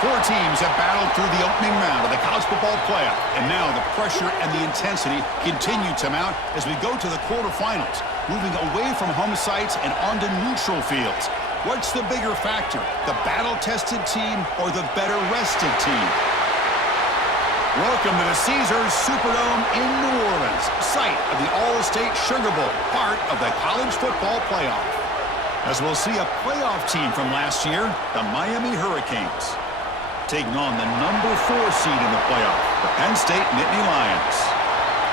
Four teams have battled through the opening round of the college football playoff, and now the pressure and the intensity continue to mount as we go to the quarterfinals, moving away from home sites and onto neutral fields. What's the bigger factor, the battle-tested team or the better-rested team? Welcome to the Caesars Superdome in New Orleans, site of the All-State Sugar Bowl, part of the college football playoff. As we'll see a playoff team from last year, the Miami Hurricanes, taking on the number 4 seed in the playoff, the Penn State Nittany Lions.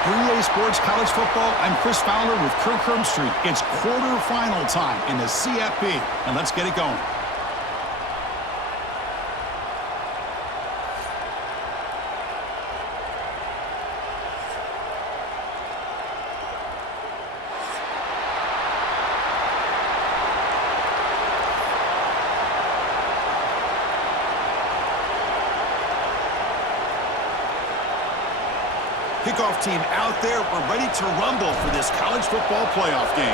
For EA Sports College Football, I'm Chris Fowler with Kirk Herbstreit. It's quarterfinal time in the CFB, and let's get it going. Kickoff team out there. We're ready to rumble for this college football playoff game.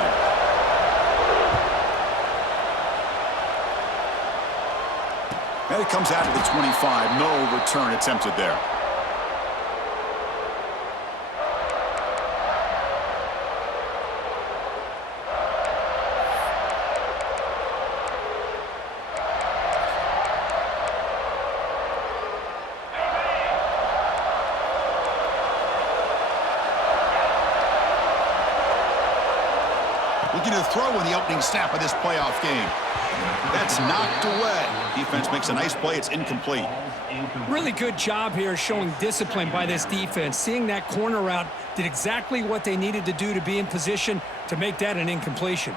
And it comes out of the 25. No return attempted there. Looking to throw in the opening snap of this playoff game. That's knocked away. Defense makes a nice play. It's incomplete. Really good job here showing discipline by this defense. Seeing that corner route did exactly what they needed to do to be in position to make that an incompletion.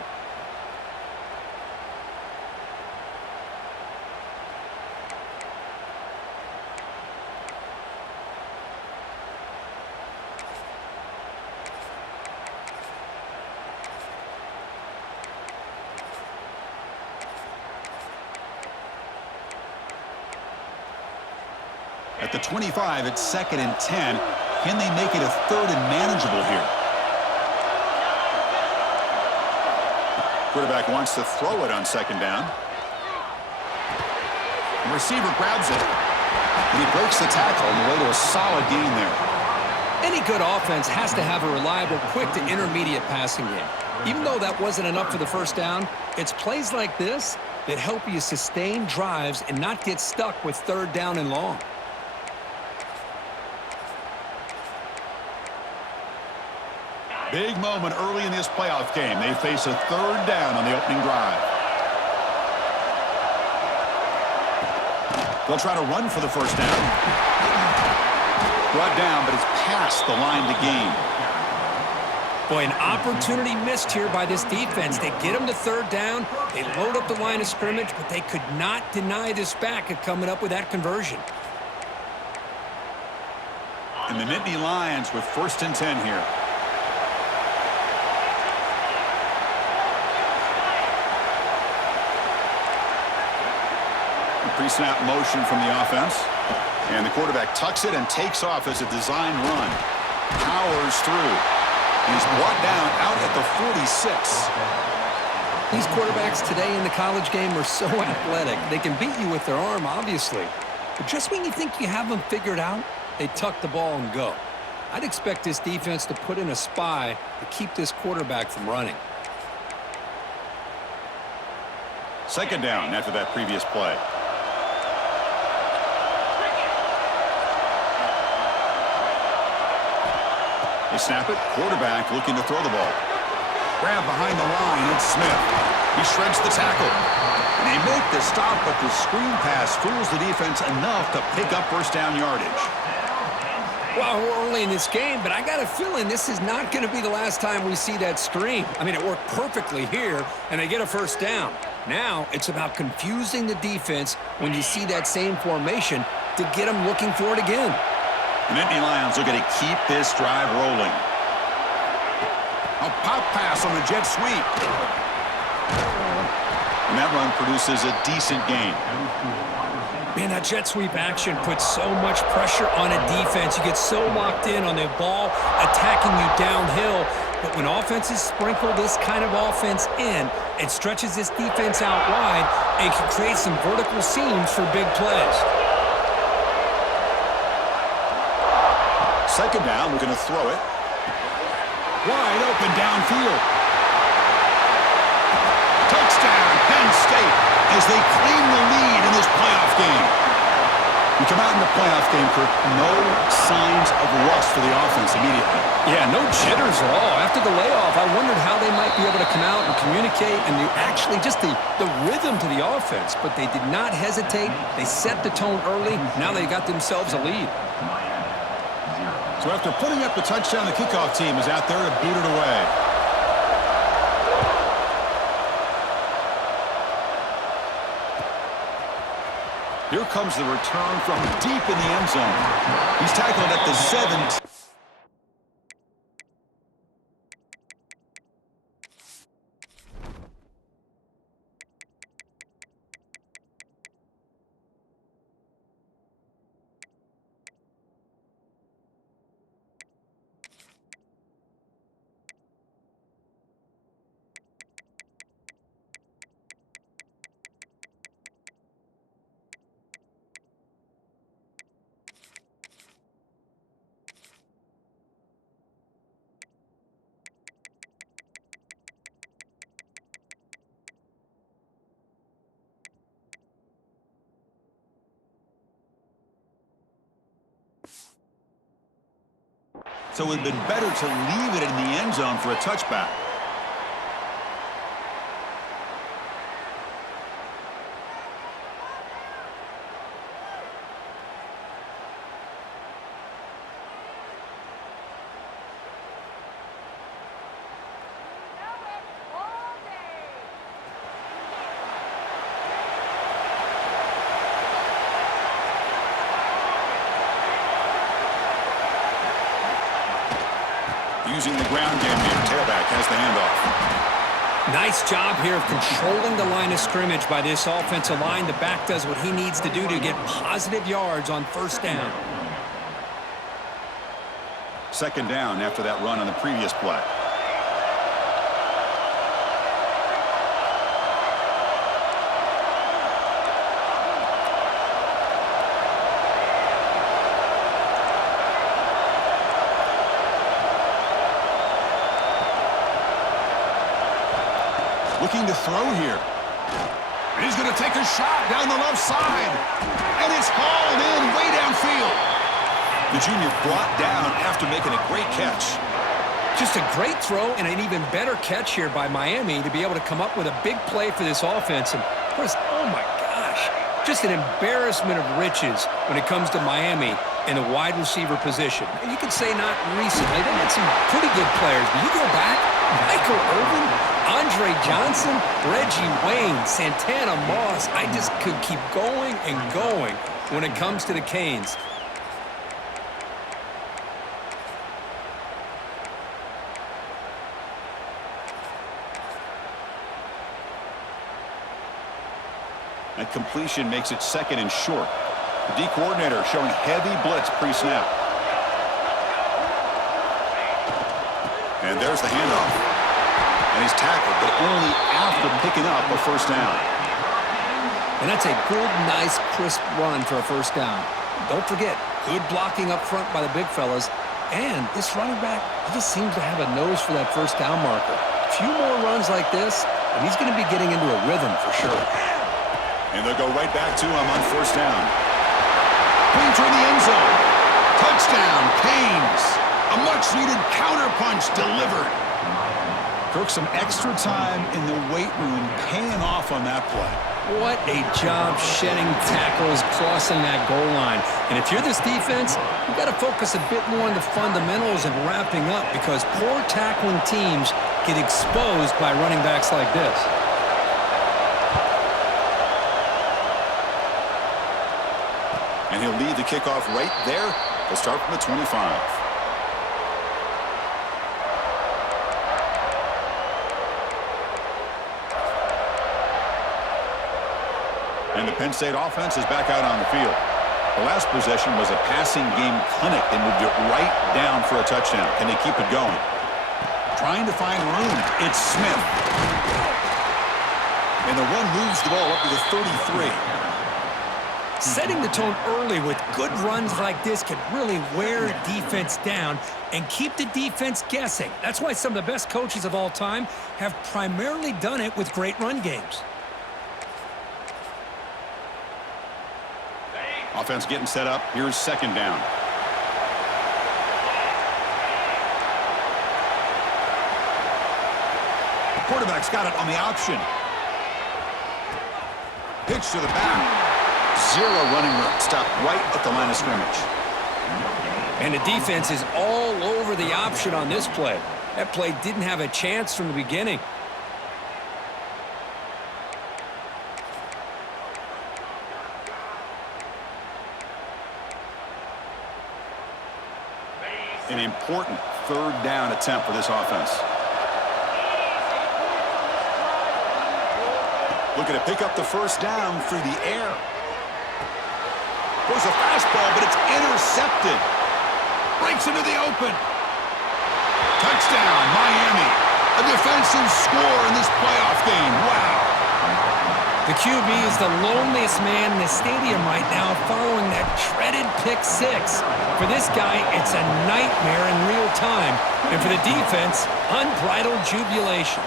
At the 25, it's 2nd and 10. Can they make it a 3rd and manageable here? Quarterback wants to throw it on 2nd down. The receiver grabs it, and he breaks the tackle on the way to a solid gain there. Any good offense has to have a reliable, quick to intermediate passing game. Even though that wasn't enough for the first down, it's plays like this that help you sustain drives and not get stuck with 3rd down and long. Big moment early in this playoff game. They face a 3rd down on the opening drive. They'll try to run for the first down. Brought down, but it's past the line to gain. Boy, an opportunity missed here by this defense. They get them to 3rd down. They load up the line of scrimmage, but they could not deny this back at coming up with that conversion. And the Nittany Lions with 1st and 10 here. Pre-snap motion from the offense. And the quarterback tucks it and takes off as a design run. Powers through. He's brought down out at the 46. These quarterbacks today in the college game are so athletic. They can beat you with their arm, obviously. But just when you think you have them figured out, they tuck the ball and go. I'd expect this defense to put in a spy to keep this quarterback from running. 2nd down after that previous play. They snap it. Quarterback looking to throw the ball. Grab behind the line. It's Smith. He shreds the tackle. And they make the stop, but the screen pass fools the defense enough to pick up 1st down yardage. Well, we're early in this game, but I got a feeling this is not going to be the last time we see that screen. I mean, it worked perfectly here, and they get a 1st down. Now it's about confusing the defense when you see that same formation to get them looking for it again. The Nittany Lions are going to keep this drive rolling. A pop pass on the jet sweep. And that run produces a decent gain. Man, that jet sweep action puts so much pressure on a defense. You get so locked in on the ball attacking you downhill. But when offenses sprinkle this kind of offense in, it stretches this defense out wide and can create some vertical seams for big plays. second down, we're going to throw it. Wide open downfield. Touchdown, Penn State, as they claim the lead in this playoff game. We come out in the playoff game, Kirk, no signs of rust for the offense immediately. Yeah, no jitters at all. After the layoff, I wondered how they might be able to come out and communicate and actually just the rhythm to the offense. But they did not hesitate. They set the tone early. Now they got themselves a lead. So after putting up the touchdown, the kickoff team is out there to boot it away. Here comes the return from deep in the end zone. He's tackled at the 7. So it would have been better to leave it in the end zone for a touchback. Using the ground game here. Tailback has the handoff. Nice job here of controlling the line of scrimmage by this offensive line. The back does what he needs to do to get positive yards on first down. Second down after that run on the previous play. Looking to throw here. And he's going to take a shot down the left side. And it's hauled in way downfield. The junior brought down after making a great catch. Just a great throw and an even better catch here by Miami to be able to come up with a big play for this offense. And Chris, oh my gosh, just an embarrassment of riches when it comes to Miami in the wide receiver position. And you could say not recently. They had some pretty good players. But you go back, Michael Irvin, Andre Johnson, Reggie Wayne, Santana Moss. I just could keep going and going when it comes to the Canes. That completion makes it second and short. The D coordinator showing heavy blitz pre-snap. And there's the handoff. And he's tackled, but only after picking up a first down. And that's a good, nice, crisp run for a first down. Don't forget, good blocking up front by the big fellas. And this running back, he just seems to have a nose for that first down marker. A few more runs like this, and he's going to be getting into a rhythm for sure. And they'll go right back to him on first down. Pointer in the end zone. Touchdown, Canes. A much-needed counterpunch delivered. Kirk, some extra time in the weight room paying off on that play. What a job shedding tackles, crossing that goal line. And if you're this defense, you've got to focus a bit more on the fundamentals and wrapping up because poor tackling teams get exposed by running backs like this. And he'll lead the kickoff right there. They'll start from the 25. And the Penn State offense is back out on the field. The last possession was a passing game clinic. They moved it right down for a touchdown. Can they keep it going? Trying to find room. It's Smith. And the run moves the ball up to the 33. Setting the tone early with good runs like this can really wear a defense down and keep the defense guessing. That's why some of the best coaches of all time have primarily done it with great run games. Offense getting set up. Here's second down. Quarterback's got it on the option. Pitch to the back. Zero running room. Stopped right at the line of scrimmage. And the defense is all over the option on this play. That play didn't have a chance from the beginning. An important third down attempt for this offense. Looking to pick up the first down through the air. Goes a fastball, but it's intercepted. Breaks into the open. Touchdown, Miami. A defensive score in this playoff game. Wow. The QB is the loneliest man in the stadium right now following that dreaded pick six. For this guy, it's a nightmare in real time. And for the defense, unbridled jubilation.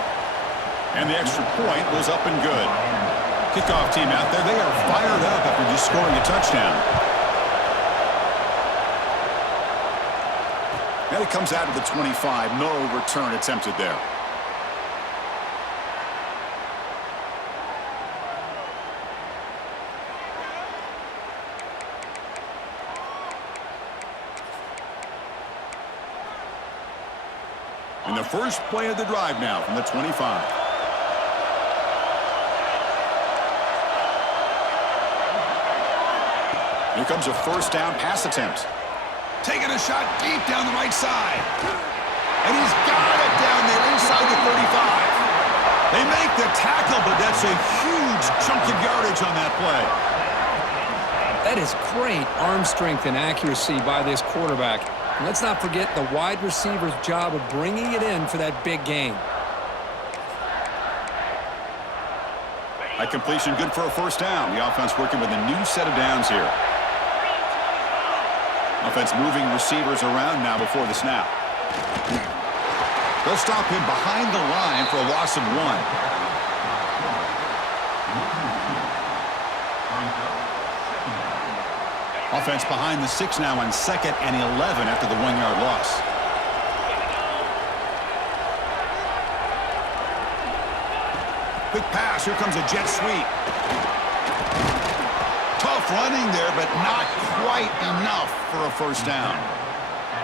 And the extra point was up and good. Kickoff team out there, they are fired up after just scoring a touchdown. And it comes out of the 25. No return attempted there. And the first play of the drive now from the 25. Here comes a first down pass attempt. Taking a shot deep down the right side. And he's got it down there inside the 35. They make the tackle, but that's a huge chunk of yardage on that play. That is great arm strength and accuracy by this quarterback. And let's not forget the wide receiver's job of bringing it in for that big game. That completion good for a first down. The offense working with a new set of downs here. Offense moving receivers around now before the snap. They'll stop him behind the line for a loss of 1. Offense behind the 6 now on 2nd and 11 after the 1-yard loss. Quick pass. Here comes a jet sweep. Tough running there, but not quite enough for a first down.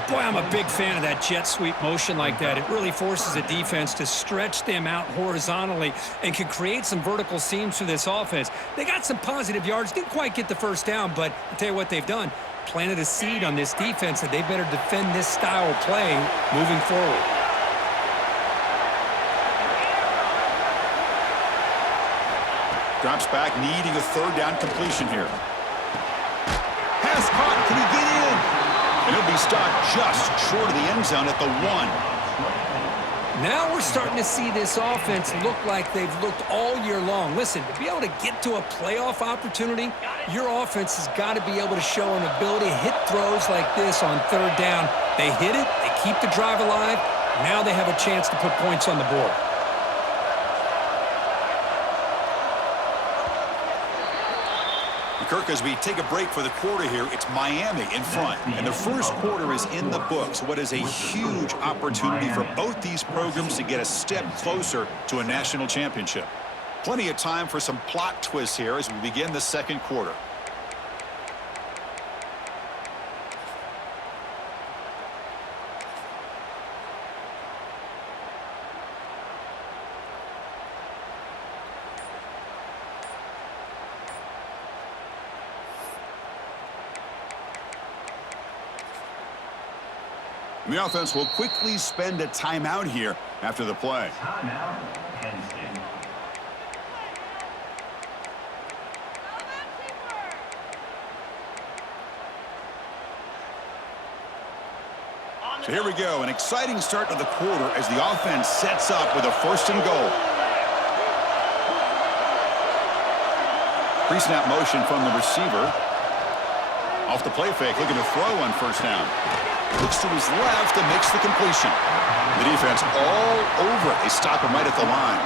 Boy, I'm a big fan of that jet sweep motion like that. It really forces a defense to stretch them out horizontally and can create some vertical seams for this offense. They got some positive yards, didn't quite get the first down, but I'll tell you what they've done. Planted a seed on this defense that they better defend this style of play moving forward. Drops back, needing a third down completion here. Pass caught. Can he get in? And he'll be stopped just short of the end zone at the 1. Now we're starting to see this offense look like they've looked all year long. Listen, to be able to get to a playoff opportunity, your offense has got to be able to show an ability to hit throws like this on third down. They hit it, they keep the drive alive. Now they have a chance to put points on the board. Kirk, as we take a break for the quarter here, it's Miami in front. And the first quarter is in the books. What is a huge opportunity for both these programs to get a step closer to a national championship. Plenty of time for some plot twists here as we begin the second quarter. And the offense will quickly spend a timeout here after the play. So here we go, an exciting start to the quarter as the offense sets up with a 1st and goal. Pre-snap motion from the receiver. Off the play fake, looking to throw on first down. Looks to his left and makes the completion. The defense all over it. They stop him right at the line.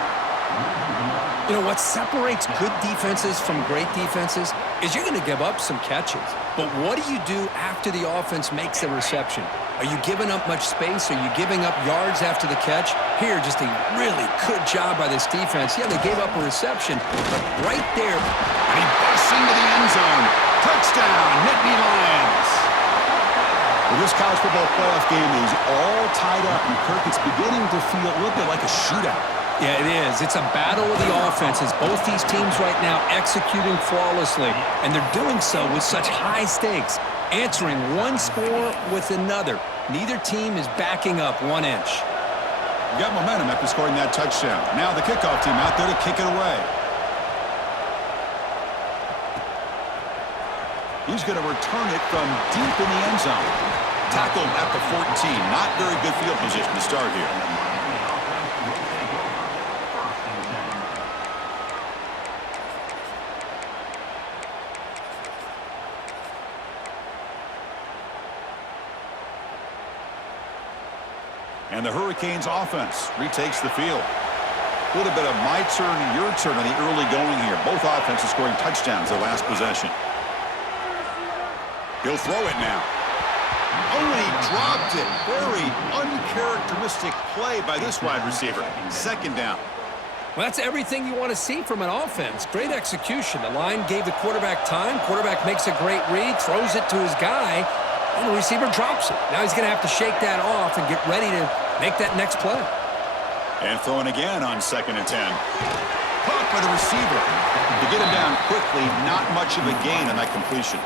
You know, what separates good defenses from great defenses is you're going to give up some catches. But what do you do after the offense makes a reception? Are you giving up much space? Are you giving up yards after the catch? Here, just a really good job by this defense. Yeah, they gave up a reception, but right there. And he busts into the end zone. Touchdown, Nittany Lions. Well, this college football playoff game is all tied up, and Kirk, it's beginning to feel a little bit like a shootout. Yeah, it is. It's a battle of the offenses. Both these teams right now executing flawlessly, and they're doing so with such high stakes, answering one score with another. Neither team is backing up 1 inch. Got momentum after scoring that touchdown. Now the kickoff team out there to kick it away. He's going to return it from deep in the end zone. Tackled at the 14. Not very good field position to start here. And the Hurricanes offense retakes the field. A little bit of my turn, your turn on the early going here. Both offenses scoring touchdowns their last possession. He'll throw it now. Oh, and he dropped it. Very uncharacteristic play by this wide receiver. Second down. Well, that's everything you want to see from an offense. Great execution. The line gave the quarterback time. Quarterback makes a great read, throws it to his guy, and the receiver drops it. Now he's going to have to shake that off and get ready to make that next play. And throwing again on 2nd and 10. Caught by the receiver. To get him down quickly, not much of a gain on that completion.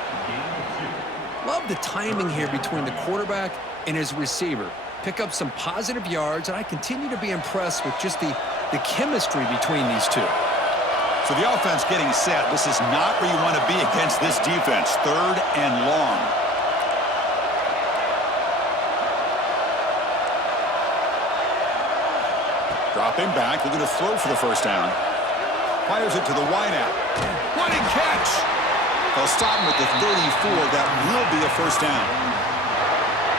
Love the timing here between the quarterback and his receiver. Pick up some positive yards, and I continue to be impressed with just the chemistry between these two. So the offense getting set. This is not where you want to be against this defense. 3rd and long. Dropping back, looking to throw for the first down. Fires it to the wideout. Running catch! They'll stop him at the 34. That will be a first down.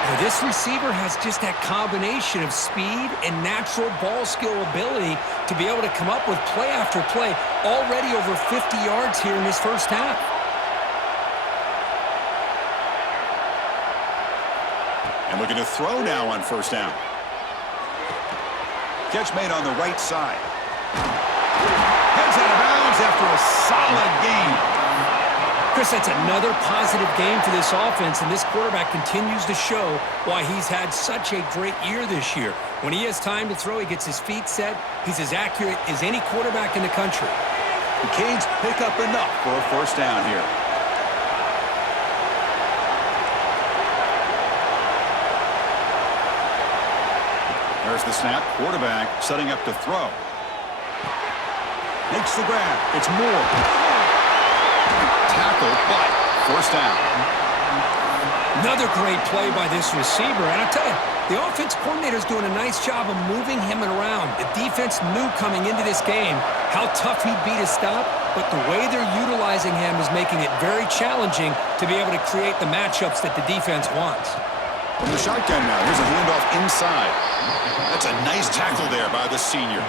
Now, this receiver has just that combination of speed and natural ball skill ability to be able to come up with play after play. Already over 50 yards here in this first half. And looking to throw now on first down. Catch made on the right side. Heads out of bounds after a solid game. Chris, that's another positive game for this offense, and this quarterback continues to show why he's had such a great year this year. When he has time to throw, he gets his feet set. He's as accurate as any quarterback in the country. The Canes pick up enough for a first down here. There's the snap. Quarterback setting up to throw. Makes the grab. It's Moore. Tackled, but first down. Another great play by this receiver. And I tell you, the offense coordinator's doing a nice job of moving him around. The defense knew coming into this game how tough he'd be to stop, but the way they're utilizing him is making it very challenging to be able to create the matchups that the defense wants. From the shotgun now, here's a handoff inside. That's a nice tackle there by the senior.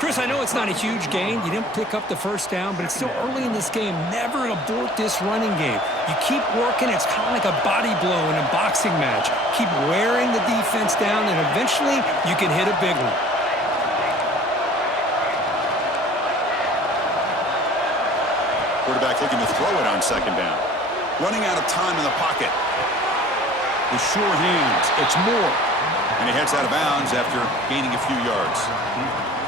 Chris, I know it's not a huge gain. You didn't pick up the first down, but it's still early in this game. Never abort this running game. You keep working. It's kind of like a body blow in a boxing match. Keep wearing the defense down, and eventually you can hit a big one. Quarterback looking to throw it on second down. Running out of time in the pocket. With sure hands, it's Moore. And he heads out of bounds after gaining a few yards.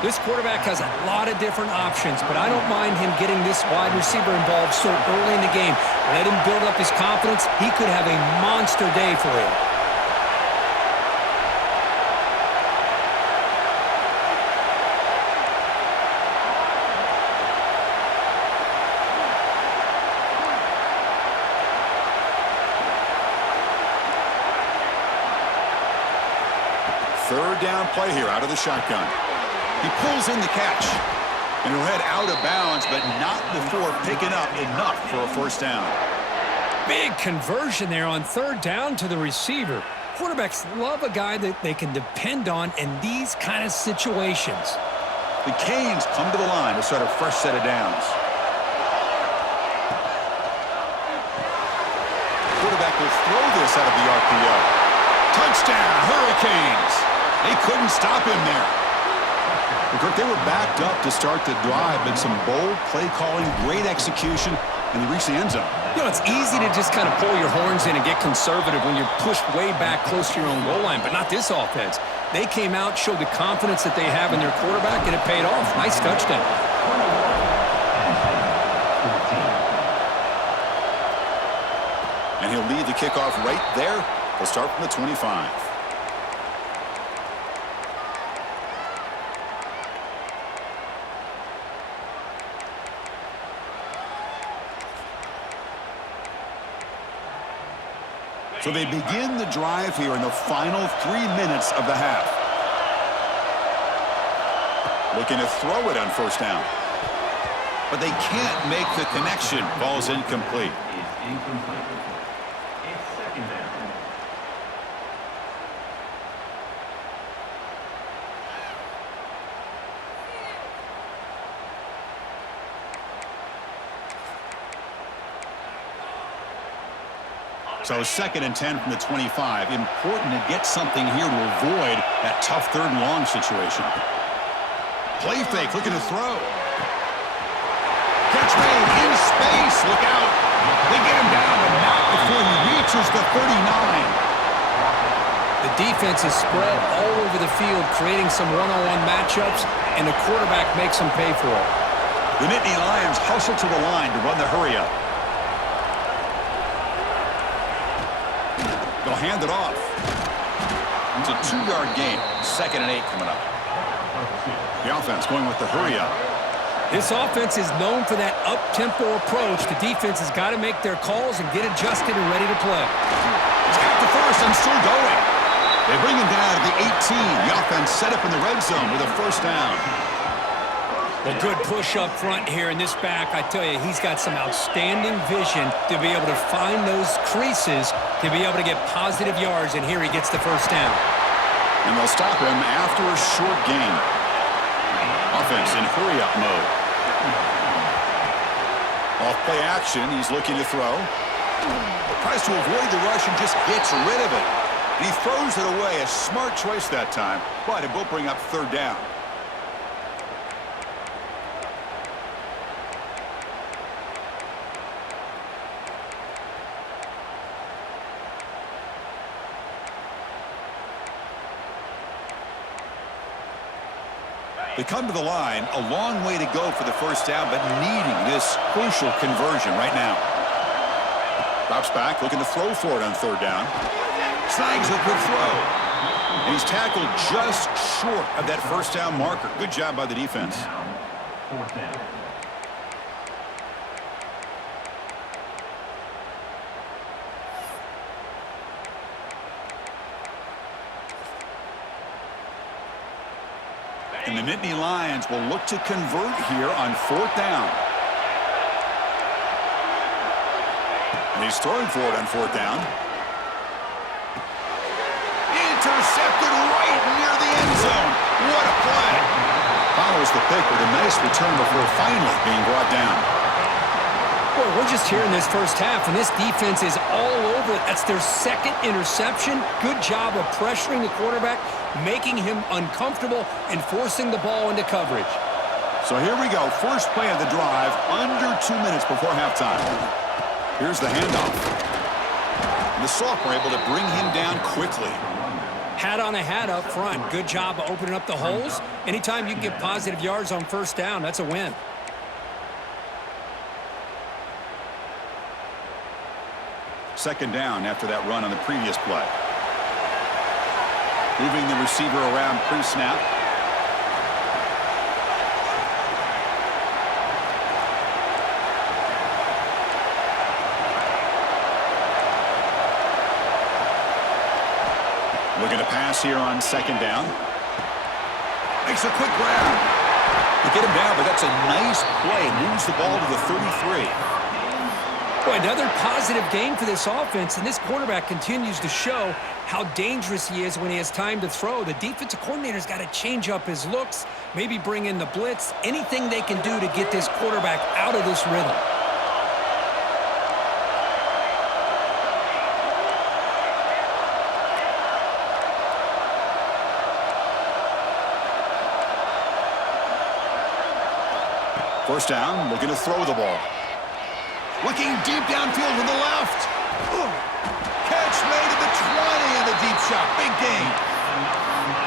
This quarterback has a lot of different options, but I don't mind him getting this wide receiver involved so early in the game. Let him build up his confidence. He could have a monster day for him. Third down play here out of the shotgun. He pulls in the catch. And he'll head out of bounds, but not before picking up enough for a first down. Big conversion there on third down to the receiver. Quarterbacks love a guy that they can depend on in these kind of situations. The Canes come to the line to start a fresh set of downs. Quarterback will throw this out of the RPO. Touchdown, Hurricanes! They couldn't stop him there. Kirk, they were backed up to start the drive, but some bold play calling, great execution, and they reached the end zone. You know, it's easy to just kind of pull your horns in and get conservative when you're pushed way back close to your own goal line, but not this offense. They came out, showed the confidence that they have in their quarterback, and it paid off. Nice touchdown. And he'll lead the kickoff right there. They'll start from the 25. So they begin the drive here in the final 3 minutes of the half. Looking to throw it on first down. But they can't make the connection. Ball's incomplete. It's second down. So 2nd and 10 from the 25. Important to get something here to avoid that tough third and long situation. Play fake, looking to throw. Catch made in space. Look out. They get him down, but not before he reaches the 39. The defense is spread all over the field, creating some one-on-one matchups, and the quarterback makes them pay for it. The Nittany Lions hustle to the line to run the hurry-up. They'll hand it off. It's a 2-yard gain. 2nd and 8 coming up. The offense going with the hurry-up. This offense is known for that up-tempo approach. The defense has got to make their calls and get adjusted and ready to play. He's got the first and still going. They bring him down to the 18. The offense set up in the red zone with a first down. Well, good push up front here in this back. I tell you, he's got some outstanding vision to be able to find those creases to be able to get positive yards, and here he gets the first down. And they'll stop him after a short gain. Offense in hurry-up mode. Off play action, he's looking to throw. Tries to avoid the rush and just gets rid of it. And he throws it away. A smart choice that time, but it will bring up third down. They come to the line, a long way to go for the first down, but needing this crucial conversion right now. Drops back, looking to throw for it on third down. Snags a good throw. And he's tackled just short of that first down marker. Good job by the defense. Fourth down. And the Nittany Lions will look to convert here on fourth down. And he's throwing for it on fourth down. Intercepted right near the end zone. What a play. Follows the pick with a nice return before finally being brought down. Boy, we're just here in this first half, and this defense is all over it. That's their 2nd interception. Good job of pressuring the quarterback, making him uncomfortable, and forcing the ball into coverage. So here we go. First play of the drive, under 2 minutes before halftime. Here's the handoff. And the sophomore able to bring him down quickly. Hat on a hat up front. Good job of opening up the holes. Anytime you can get positive yards on first down, that's a win. Second down after that run on the previous play. Moving the receiver around pre-snap. Looking to pass here on second down. Makes a quick grab. They get him down, but that's a nice play. Moves the ball to the 33. Boy, another positive game for this offense, and this quarterback continues to show how dangerous he is when he has time to throw. The defensive coordinator's got to change up his looks, maybe bring in the blitz, anything they can do to get this quarterback out of this rhythm. First down, looking to throw the ball. Looking deep downfield to the left. Ooh. Catch made at the 20 and the deep shot. Big gain.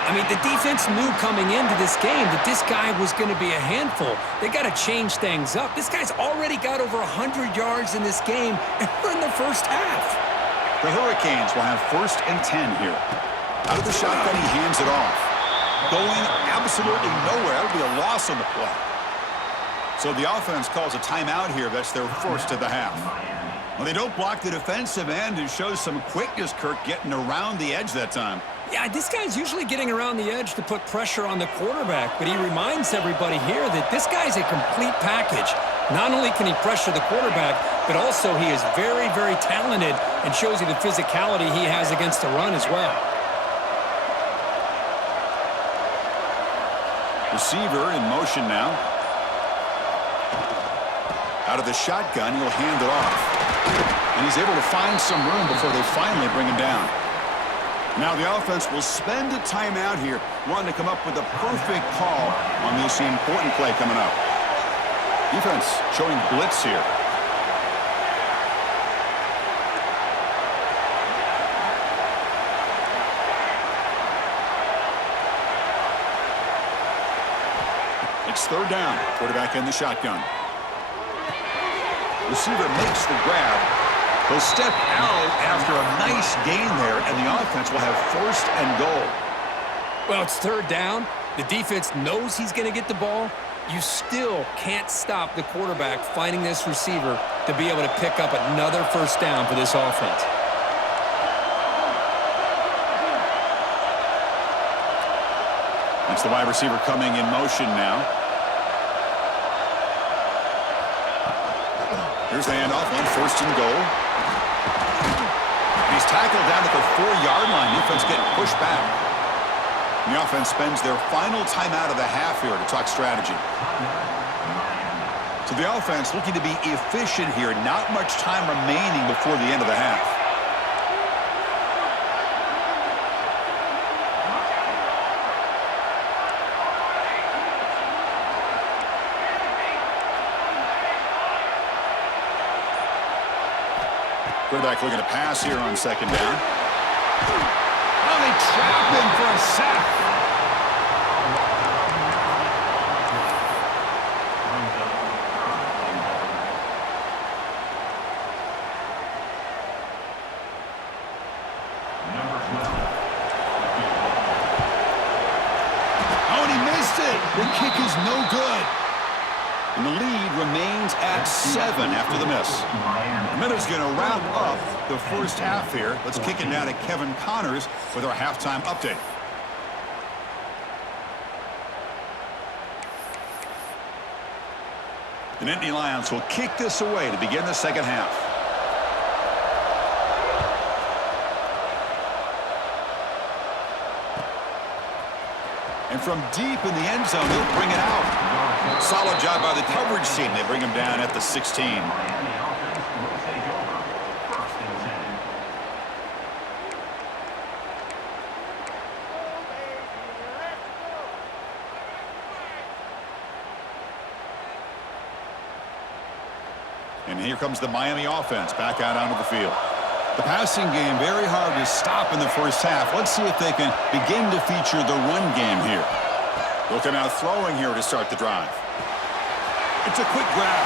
I mean, the defense knew coming into this game that this guy was going to be a handful. They got to change things up. This guy's already got over 100 yards in this game, and we're in the first half. The Hurricanes will have 1st and 10 here. Out of the shotgun, he hands it off. Going absolutely nowhere. That would be a loss on the play. So the offense calls a timeout here. That's their first of the half. Well, they don't block the defensive end and shows some quickness, Kirk, getting around the edge that time. Yeah, this guy's usually getting around the edge to put pressure on the quarterback, but he reminds everybody here that this guy's a complete package. Not only can he pressure the quarterback, but also he is very, very talented and shows you the physicality he has against the run as well. Receiver in motion now. Out of the shotgun, he'll hand it off. And he's able to find some room before they finally bring him down. Now the offense will spend a timeout here, wanting to come up with a perfect call on this important play coming up. Defense showing blitz here. It's 3rd down. Quarterback in the shotgun. Receiver makes the grab. He'll step out after a nice gain there, and the offense will have 1st and goal. Well, it's 3rd down. The defense knows he's going to get the ball. You still can't stop the quarterback finding this receiver to be able to pick up another 1st down for this offense. That's the wide receiver coming in motion now. Here's the handoff on 1st and goal. He's tackled down at the 4-yard line. Defense getting pushed back. And the offense spends their final timeout of the half here to talk strategy. So the offense looking to be efficient here. Not much time remaining before the end of the half. Quarterback looking to pass here on 2nd down. Oh, they trap him for a sack. Oh, and he missed it. The kick is no good. And the lead remains at 7 after the miss. The minute's going to wrap up the first half here. Let's kick it down to Kevin Connors with our halftime update. The Nittany Lions will kick this away to begin the second half. And from deep in the end zone, they'll bring it out. Solid job by the coverage team. They bring him down at the 16. And here comes the Miami offense back out onto the field. The passing game very hard to stop in the first half. Let's see if they can begin to feature the run game here. Looking out throwing here to start the drive. It's a quick grab.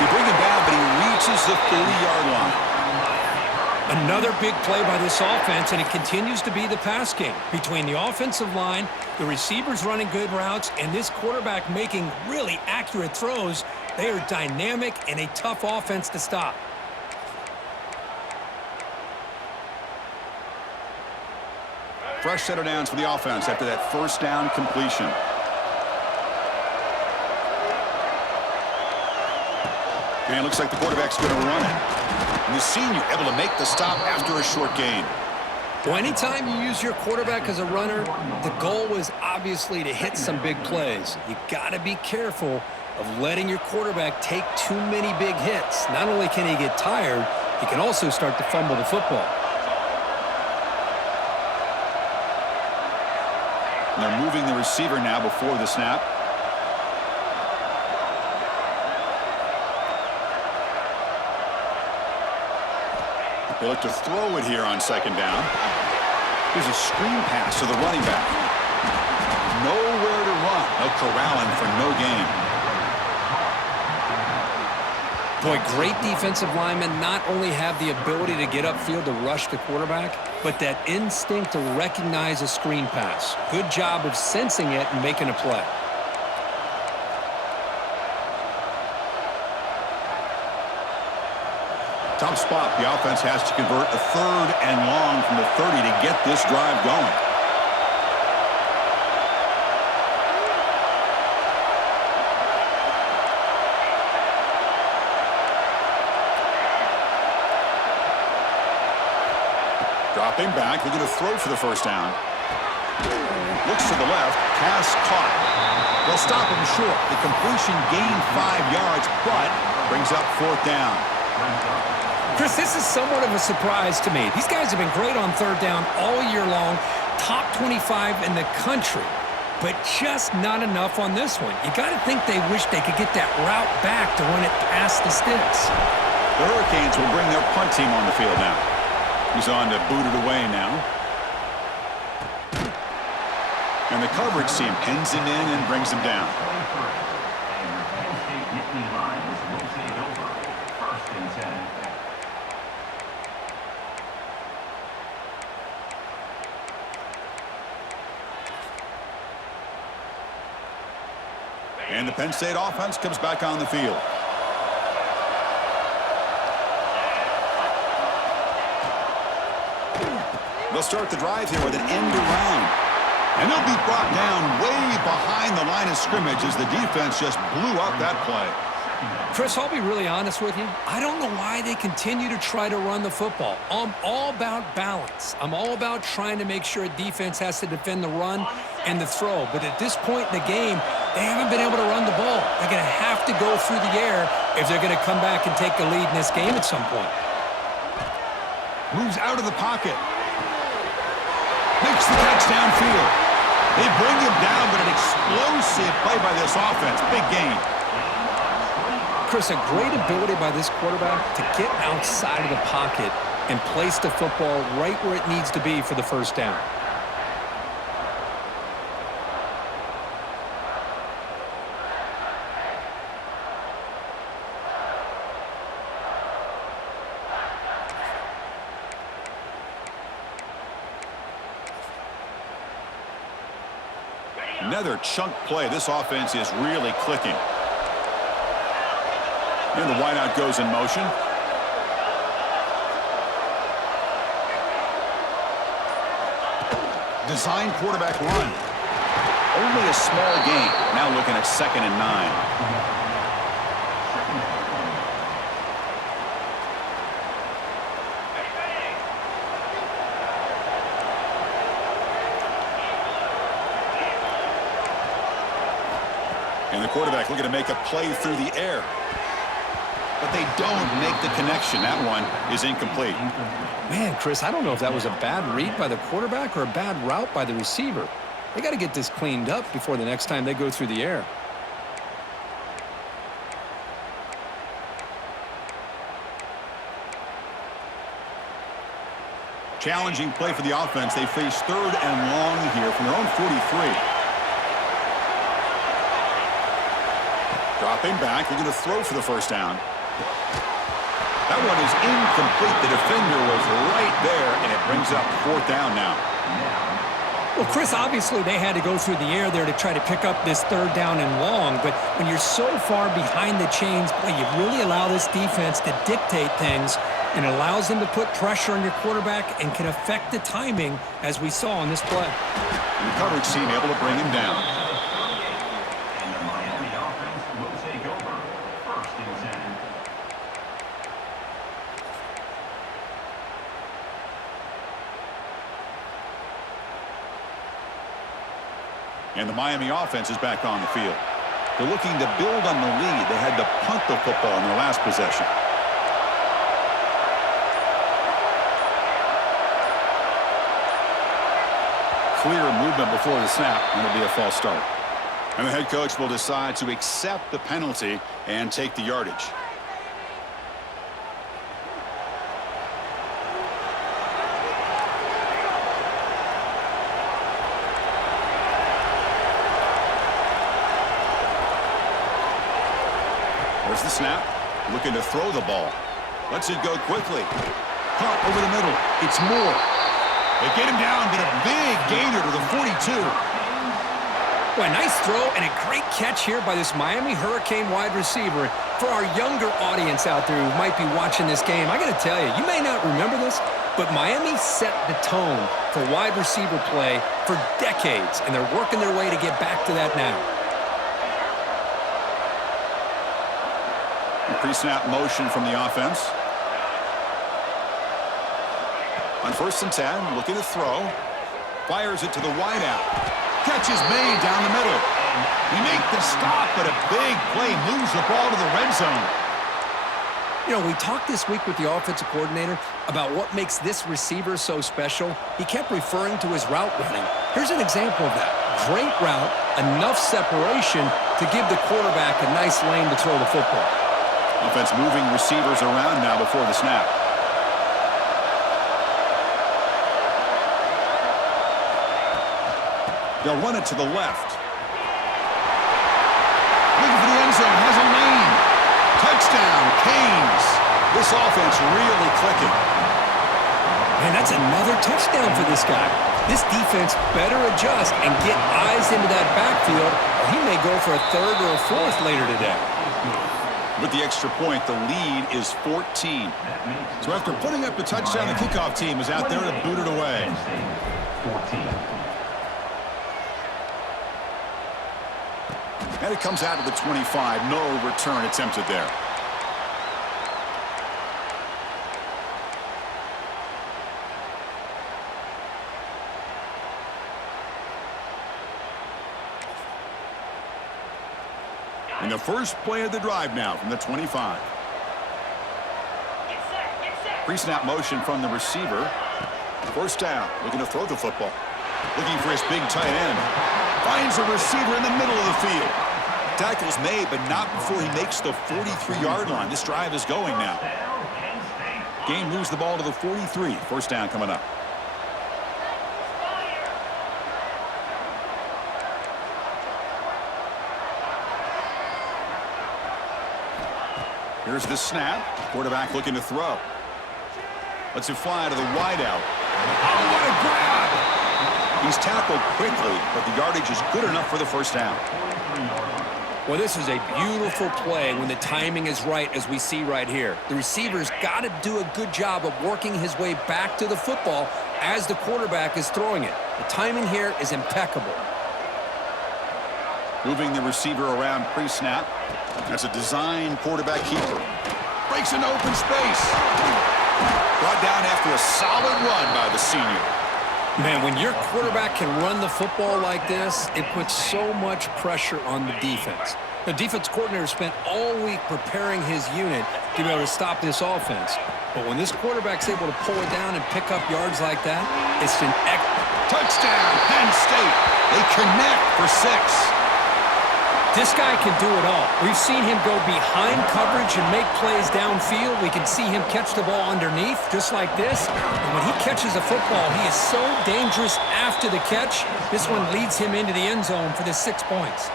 They bring him down, but he reaches the 30-yard line. Another big play by this offense, and it continues to be the pass game. Between the offensive line, the receivers running good routes, and this quarterback making really accurate throws, they are dynamic and a tough offense to stop. Fresh set of downs for the offense after that 1st down completion. And it looks like the quarterback's going to run it. And the senior able to make the stop after a short gain. Well, anytime you use your quarterback as a runner, the goal was obviously to hit some big plays. You got to be careful of letting your quarterback take too many big hits. Not only can he get tired, he can also start to fumble the football. And they're moving the receiver now before the snap. They look to throw it here on second down. Here's a screen pass to the running back. Nowhere to run. No corralling for no gain. Boy, great defensive linemen not only have the ability to get upfield to rush the quarterback, but that instinct to recognize a screen pass. Good job of sensing it and making a play. Tough spot. The offense has to convert a 3rd and long from the 30 to get this drive going. Dropping back, looking to throw for the first down. Looks to the left, pass caught. They'll stop him short. The completion gained 5 yards, but brings up 4th down. Chris, this is somewhat of a surprise to me. These guys have been great on 3rd down all year long, top 25 in the country, but just not enough on this one. You got to think they wish they could get that route back to run it past the sticks. The Hurricanes will bring their punt team on the field now. He's on to boot it away now. And the coverage team pins him in and brings him down. And the Penn State offense comes back on the field. They'll start the drive here with an end around. And they'll be brought down way behind the line of scrimmage as the defense just blew up that play. Chris, I'll be really honest with you. I don't know why they continue to try to run the football. I'm all about balance. I'm all about trying to make sure a defense has to defend the run and the throw. But at this point in the game, they haven't been able to run the ball. They're going to have to go through the air if they're going to come back and take the lead in this game at some point. Moves out of the pocket. Makes the catch downfield. They bring him down, but an explosive play by this offense. Big gain. Chris, a great ability by this quarterback to get outside of the pocket and place the football right where it needs to be for the first down. Another chunk play. This offense is really clicking. And the wideout goes in motion. Design quarterback run. Only a small gain. Now looking at 2nd and 9. And the quarterback looking to make a play through the air. But they don't make the connection. That one is incomplete. Man, Chris, I don't know if that was a bad read by the quarterback or a bad route by the receiver. They got to get this cleaned up before the next time they go through the air. Challenging play for the offense. They face 3rd and long here from their own 43. Dropping back, they're going to throw for the first down. That one is incomplete. The defender was right there, and it brings up 4th down now. Well, Chris, obviously they had to go through the air there to try to pick up this 3rd down and long, but when you're so far behind the chains, boy, you really allow this defense to dictate things, and it allows them to put pressure on your quarterback and can affect the timing, as we saw on this play. And the coverage team able to bring him down. And the Miami offense is back on the field. They're looking to build on the lead. They had to punt the football in their last possession. Clear movement before the snap, and it'll be a false start. And the head coach will decide to accept the penalty and take the yardage. There's the snap. Looking to throw the ball. Lets it go quickly. Caught over the middle. It's Moore. They get him down, but a big gainer to the 42. Well, nice throw and a great catch here by this Miami Hurricane wide receiver. For our younger audience out there who might be watching this game, I got to tell you, you may not remember this, but Miami set the tone for wide receiver play for decades, and they're working their way to get back to that now. Pre-snap motion from the offense. On 1st and 10, looking to throw. Fires it to the wideout. Catch is made down the middle. They make the stop, but a big play moves the ball to the red zone. You know, we talked this week with the offensive coordinator about what makes this receiver so special. He kept referring to his route running. Here's an example of that. Great route, enough separation to give the quarterback a nice lane to throw the football. Offense moving receivers around now before the snap. They'll run it to the left. Looking for the end zone, has a lane. Touchdown, Canes. This offense really clicking. Man, that's another touchdown for this guy. This defense better adjust and get eyes into that backfield, or he may go for a 3rd or a 4th later today. With the extra point, the lead is 14. So after putting up the touchdown, the kickoff team is out there to boot it away. 14. And it comes out of the 25. No return attempted there. And the first play of the drive now from the 25. Pre-snap motion from the receiver. 1st down, looking to throw the football. Looking for his big tight end. Finds a receiver in the middle of the field. Tackle's made, but not before he makes the 43-yard line. This drive is going now. Game moves the ball to the 43. 1st down coming up. Here's the snap. Quarterback looking to throw. Lets it fly to the wideout. Oh, what a grab! He's tackled quickly, but the yardage is good enough for the 1st down. Well, this is a beautiful play when the timing is right, as we see right here. The receiver's got to do a good job of working his way back to the football as the quarterback is throwing it. The timing here is impeccable. Moving the receiver around pre-snap. That's a design quarterback keeper. Breaks into open space. Brought down after a solid run by the senior. Man, when your quarterback can run the football like this, it puts so much pressure on the defense. The defense coordinator spent all week preparing his unit to be able to stop this offense. But when this quarterback's able to pull it down and pick up yards like that, it's an touchdown, Penn State. They connect for 6. This guy can do it all. We've seen him go behind coverage and make plays downfield. We can see him catch the ball underneath, just like this. And when he catches a football, he is so dangerous after the catch. This one leads him into the end zone for the 6 points.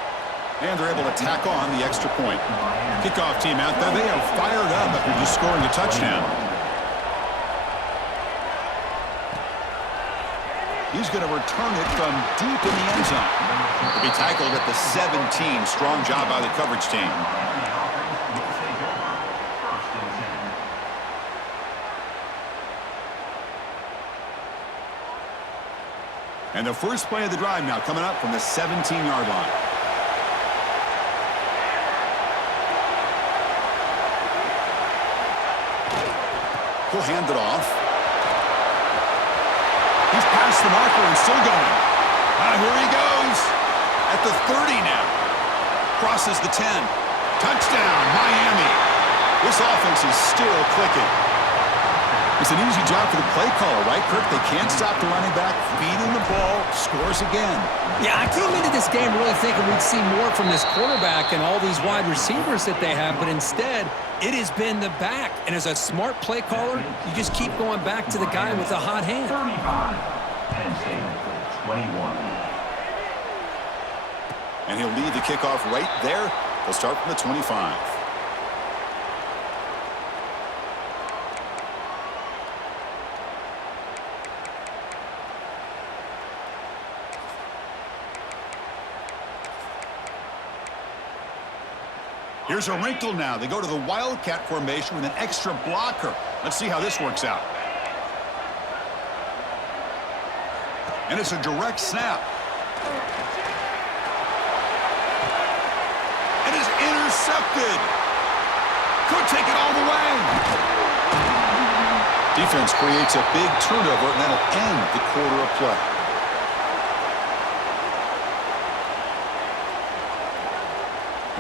And they're able to tack on the extra point. Kickoff team out there, they are fired up after just scoring a touchdown. He's going to return it from deep in the end zone. To be tackled at the 17. Strong job by the coverage team. And the first play of the drive now coming up from the 17-yard line. He'll hand it off. He's past the marker and still going. Here he goes. At the 30 now. Crosses the 10. Touchdown, Miami. This offense is still clicking. It's an easy job for the play caller, right, Kirk? They can't stop the running back, feeding the ball, scores again. Yeah, I came into this game really thinking we'd see more from this quarterback and all these wide receivers that they have, but instead, it has been the back. And as a smart play caller, you just keep going back to the guy with the hot hand. 35. Penn State, 21. And he'll lead the kickoff right there. They'll start from the 25. Here's a wrinkle now. They go to the Wildcat formation with an extra blocker. Let's see how this works out. And it's a direct snap. And it's intercepted. Could take it all the way. Defense creates a big turnover, and that'll end the quarter of play.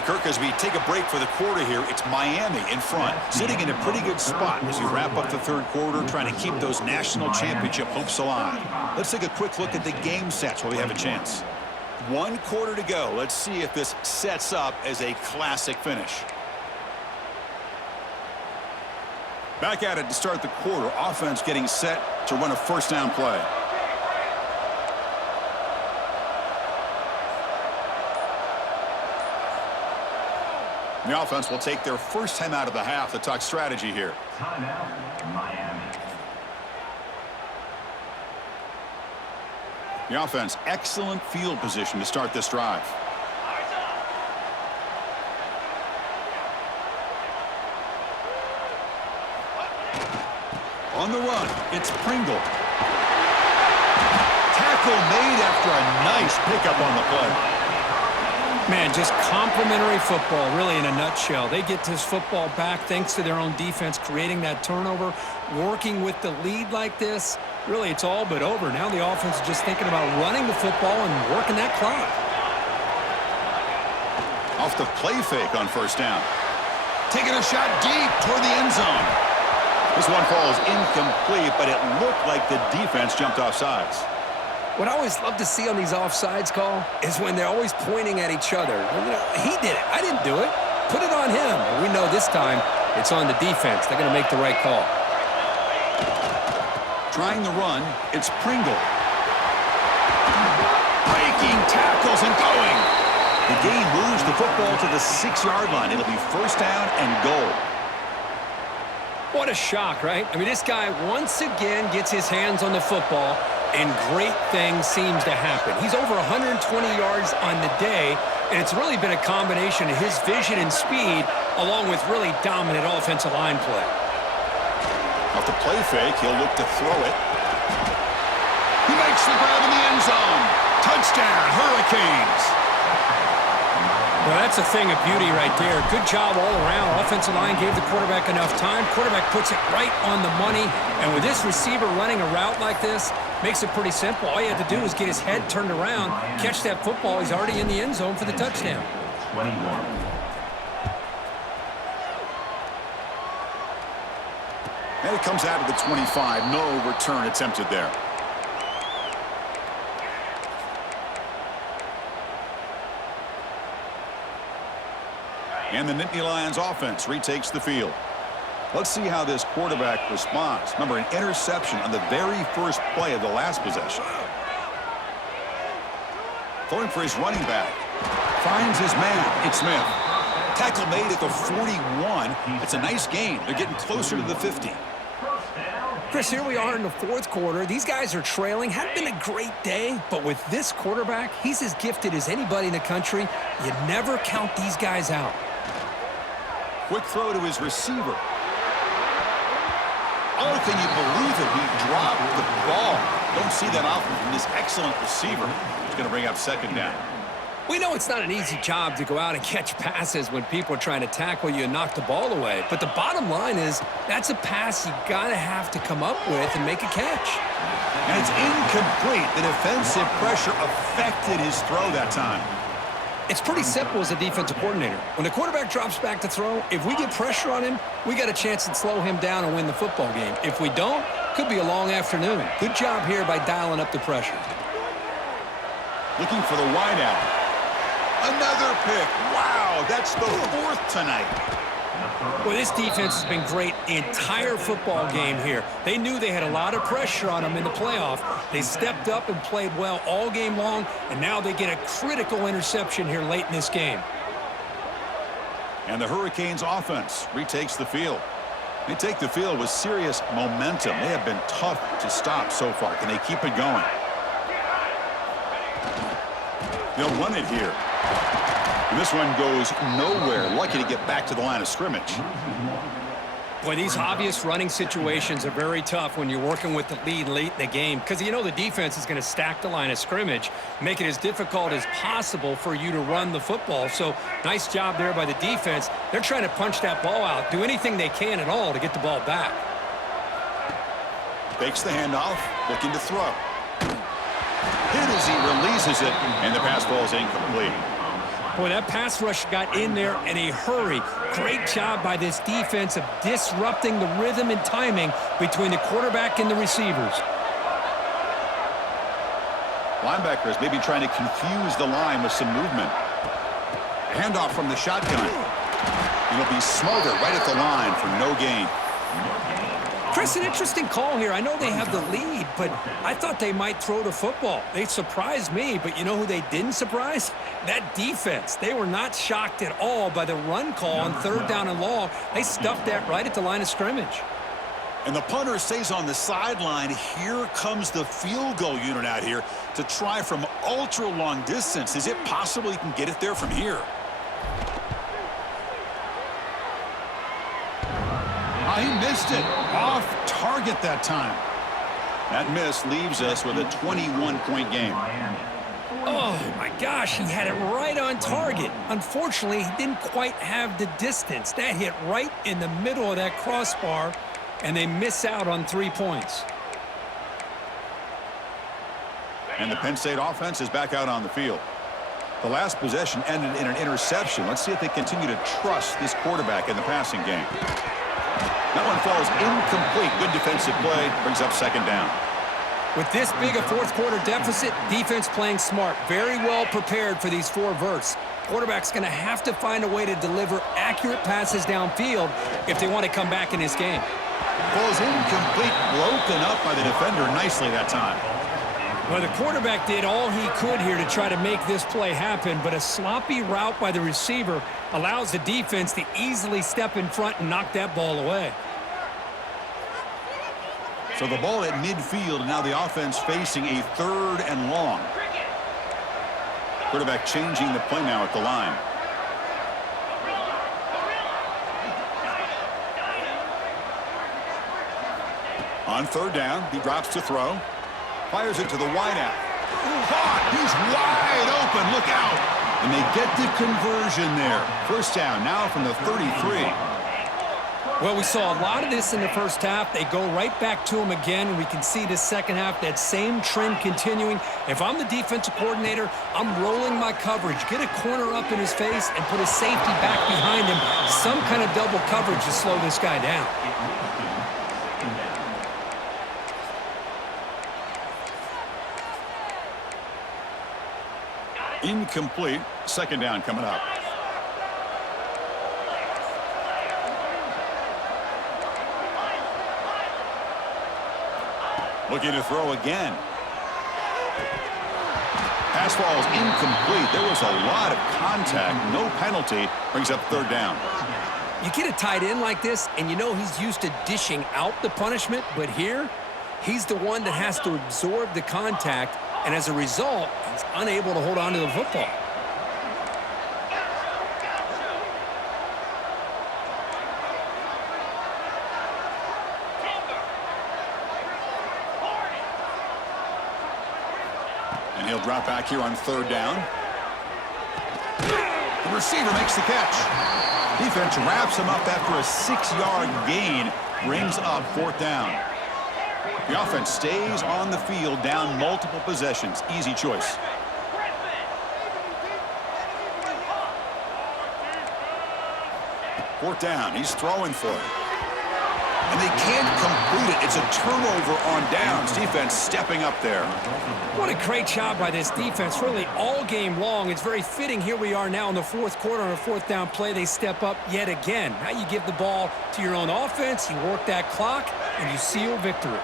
Kirk, as we take a break for the quarter here, it's Miami in front, sitting in a pretty good spot as we wrap up the third quarter, trying to keep those national championship hopes alive. Let's take a quick look at the game stats while we have a chance. 1 quarter to go. Let's see if this sets up as a classic finish. Back at it to start the quarter. Offense getting set to run a first down play. The offense will take their first time out of the half to talk strategy here. Timeout, Miami. The offense, excellent field position to start this drive. On the run, it's Pringle. Tackle made after a nice pickup on the play. Man, just complimentary football, really, in a nutshell. They get this football back thanks to their own defense, creating that turnover, working with the lead like this. Really, it's all but over. Now the offense is just thinking about running the football and working that clock. Off the play fake on first down. Taking a shot deep toward the end zone. This one falls incomplete, but it looked like the defense jumped off sides. What I always love to see on these offsides call is when they're always pointing at each other. You know, he did it. I didn't do it. Put it on him. But we know this time it's on the defense. They're going to make the right call. Trying the run, it's Pringle. Breaking tackles and going. The game moves the football to the 6-yard line. It'll be first down and goal. What a shock, right? I mean, this guy once again gets his hands on the football, and great things seems to happen. He's over 120 yards on the day, and it's really been a combination of his vision and speed along with really dominant offensive line play. Off the play fake, he'll look to throw it. He makes the grab in the end zone. Touchdown, Hurricanes. Well, that's a thing of beauty right there. Good job all around. Offensive line gave the quarterback enough time. Quarterback puts it right on the money. And with this receiver running a route like this, makes it pretty simple. All you have to do is get his head turned around, catch that football. He's already in the end zone for the touchdown. 21. And it comes out of the 25. No return attempted there. And the Nittany Lions offense retakes the field. Let's see how this quarterback responds. Remember, an interception on the very first play of the last possession. Throwing for his running back. Finds his man. It's Smith. Tackle made at the 41. It's a nice gain. They're getting closer to the 50. Chris, here we are in the fourth quarter. These guys are trailing. Hadn't been a great day, but with this quarterback, he's as gifted as anybody in the country. You never count these guys out. Quick throw to his receiver. Oh, can you believe it? He dropped the ball. Don't see that often from this excellent receiver. He's going to bring up second down. We know it's not an easy job to go out and catch passes when people are trying to tackle you and knock the ball away. But the bottom line is that's a pass you got to have to come up with and make a catch. And it's incomplete. The defensive pressure affected his throw that time. It's pretty simple as a defensive coordinator. When the quarterback drops back to throw, if we get pressure on him, we got a chance to slow him down and win the football game. If we don't, could be a long afternoon. Good job here by dialing up the pressure. Looking for the wide out. Another pick. Wow, that's the 4th tonight. Well, this defense has been great the entire football game here. They knew they had a lot of pressure on them in the playoff. They stepped up and played well all game long, and now they get a critical interception here late in this game. And the Hurricanes offense retakes the field. They take the field with serious momentum. They have been tough to stop so far. Can they keep it going? They'll run it here. And this one goes nowhere. Lucky to get back to the line of scrimmage. Boy, these obvious running situations are very tough when you're working with the lead late in the game, because you know the defense is going to stack the line of scrimmage, make it as difficult as possible for you to run the football. So nice job there by the defense. They're trying to punch that ball out, do anything they can at all to get the ball back. Fakes the handoff, looking to throw. Hit as he releases it, and the pass ball is incomplete. Boy, that pass rush got in there in a hurry. Great job by this defense of disrupting the rhythm and timing between the quarterback and the receivers. Linebackers maybe trying to confuse the line with some movement. Handoff from the shotgun. It'll be Smolder right at the line for no gain. Chris, an interesting call here. I know they have the lead, but I thought they might throw the football. They surprised me, but you know who they didn't surprise? That defense. They were not shocked at all by the run call on 3rd down and long. They stuffed that right at the line of scrimmage. And the punter stays on the sideline. Here comes the field goal unit out here to try from ultra long distance. Is it possible he can get it there from here? He missed it. Off target that time. That miss leaves us with a 21-point game. Oh, my gosh, he had it right on target. Unfortunately, he didn't quite have the distance. That hit right in the middle of that crossbar, and they miss out on 3 points. And the Penn State offense is back out on the field. The last possession ended in an interception. Let's see if they continue to trust this quarterback in the passing game. That one falls incomplete. Good defensive play. Brings up 2nd down. With this big a 4th quarter deficit, defense playing smart. Very well prepared for these 4 verts. Quarterback's going to have to find a way to deliver accurate passes downfield if they want to come back in this game. Falls incomplete. Broken up by the defender nicely that time. Well, the quarterback did all he could here to try to make this play happen, but a sloppy route by the receiver allows the defense to easily step in front and knock that ball away. So the ball at midfield, and now the offense facing a 3rd and long. Quarterback changing the play now at the line. On 3rd down, he drops to throw. Fires it to the wideout. Caught! He's wide open. Look out! And they get the conversion there. 1st down now from the 33. Well, we saw a lot of this in the 1st half. They go right back to him again, and we can see the 2nd half, that same trend continuing. If I'm the defensive coordinator, I'm rolling my coverage. Get a corner up in his face and put a safety back behind him. Some kind of double coverage to slow this guy down. Incomplete. 2nd down coming up. Looking to throw again. Pass falls incomplete. There was a lot of contact. No penalty. Brings up 3rd down. You get a tight end like this, and you know he's used to dishing out the punishment, but here, he's the one that has to absorb the contact, and as a result, he's unable to hold on to the football. And he'll drop back here on 3rd down. The receiver makes the catch. Defense wraps him up after a 6-yard gain. Brings up 4th down. The offense stays on the field, down multiple possessions. Easy choice. Fourth down. He's throwing for it. And they can't complete it. It's a turnover on downs. Defense stepping up there. What a great job by this defense, really all game long. It's very fitting. Here we are now in the fourth quarter on a fourth down play. They step up yet again. Now you give the ball to your own offense, you work that clock, and you seal victory.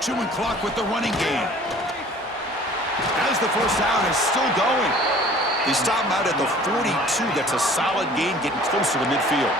Chewing clock with the running game. As the first down is still going. They stop him out at the 42. That's a solid gain, getting closer to midfield.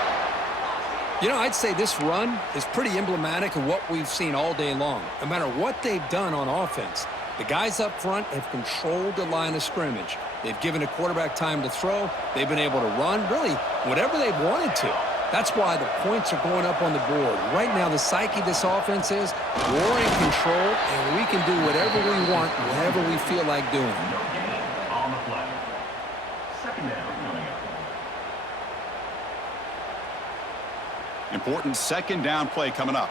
You know, I'd say this run is pretty emblematic of what we've seen all day long. No matter what they've done on offense, the guys up front have controlled the line of scrimmage. They've given a quarterback time to throw. They've been able to run, really, whatever they've wanted to. That's why the points are going up on the board. Right now, the psyche of this offense is we're in control, and we can do whatever we want, whatever we feel like doing. No gain on the play. Second down coming up. Important second down play coming up.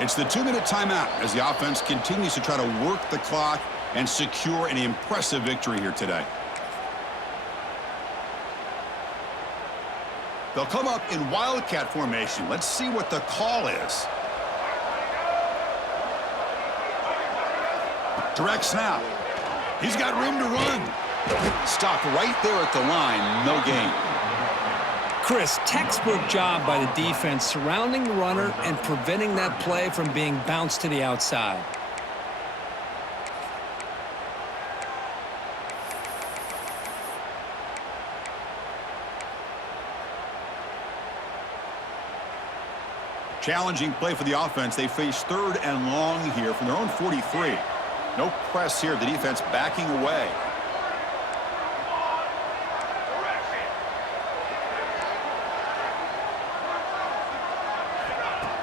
It's the 2-minute timeout as the offense continues to try to work the clock and secure an impressive victory here today. They'll come up in Wildcat formation. Let's see what the call is. Direct snap. He's got room to run. Stopped right there at the line. No gain. Chris, textbook job by the defense surrounding the runner and preventing that play from being bounced to the outside. Challenging play for the offense. They face third and long here from their own 43. No press here. The defense backing away.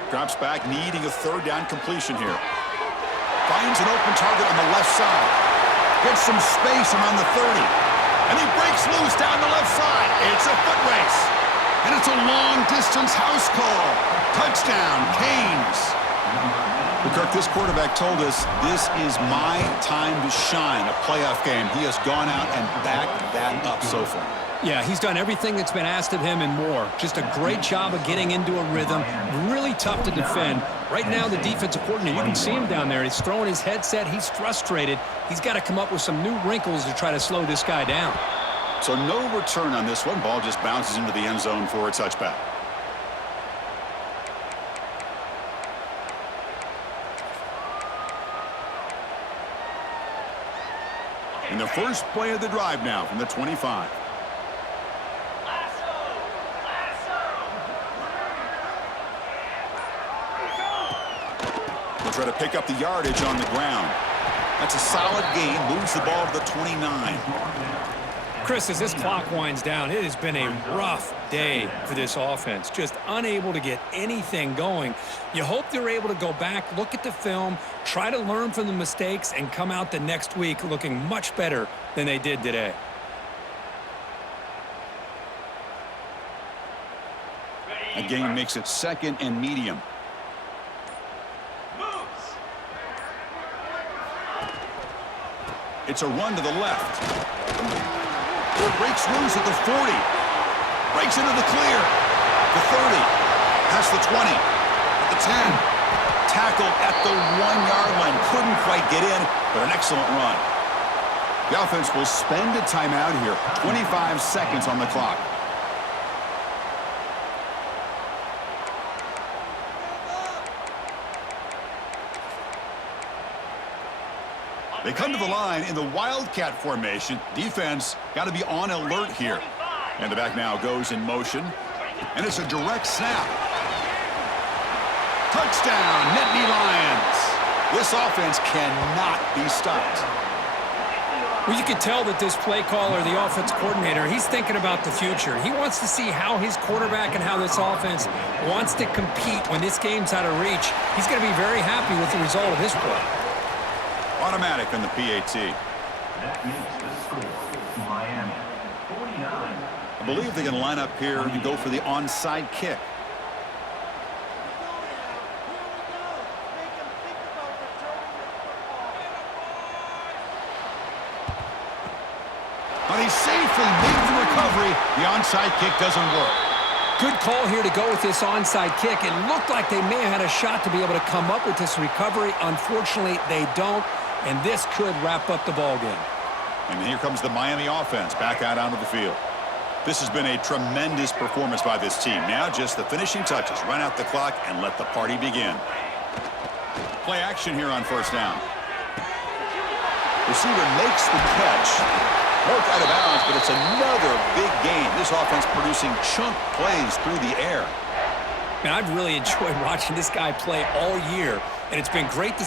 Drops back, needing a third down completion here. Finds an open target on the left side. Gets some space around the 30. And he breaks loose down the left side. It's a foot race. And it's a long-distance house call. Touchdown, Canes. Well, Kirk, this quarterback told us this is my time to shine, a playoff game. He has gone out and backed that up so far. Yeah, he's done everything that's been asked of him and more. Just a great job of getting into a rhythm. Really tough to defend. Right now, the defensive coordinator, you can see him down there. He's throwing his headset. He's frustrated. He's got to come up with some new wrinkles to try to slow this guy down. So no return on this one. Ball just bounces into the end zone for a touchback. In the first play of the drive now from the 25. They'll try to pick up the yardage on the ground. That's a solid gain. Moves the ball to the 29. Chris, as this clock winds down, it has been a rough day for this offense. Just unable to get anything going. You hope they're able to go back, look at the film, try to learn from the mistakes, and come out the next week looking much better than they did today. A gain makes it second and medium. It's a run to the left. It breaks loose at the 40. Breaks into the clear. The 30. Past the 20. At the 10. Tackled at the 1-yard line. Couldn't quite get in, but an excellent run. The offense will spend a timeout here. 25 seconds on the clock. They come to the line in the Wildcat formation. Defense got to be on alert here. And the back now goes in motion. And it's a direct snap. Touchdown, Nittany Lions. This offense cannot be stopped. Well, you could tell that this play caller, the offense coordinator, he's thinking about the future. He wants to see how his quarterback and how this offense wants to compete when this game's out of reach. He's going to be very happy with the result of this play. Automatic on the PAT. That makes the score Miami 49. I believe they're going to line up here and go for the onside kick. successfully made the recovery. The onside kick doesn't work. Good call here to go with this onside kick. It looked like they may have had a shot to be able to come up with this recovery. Unfortunately, they don't, and this could wrap up the ball game. And here comes the Miami offense back out onto the field. This has been a tremendous performance by this team. Now just the finishing touches. Run out the clock and let the party begin. Play action here on first down. Receiver makes the catch. Broke out of bounds, but it's another big game. This offense producing chunk plays through the air. Man, I've really enjoyed watching this guy play all year, and it's been great to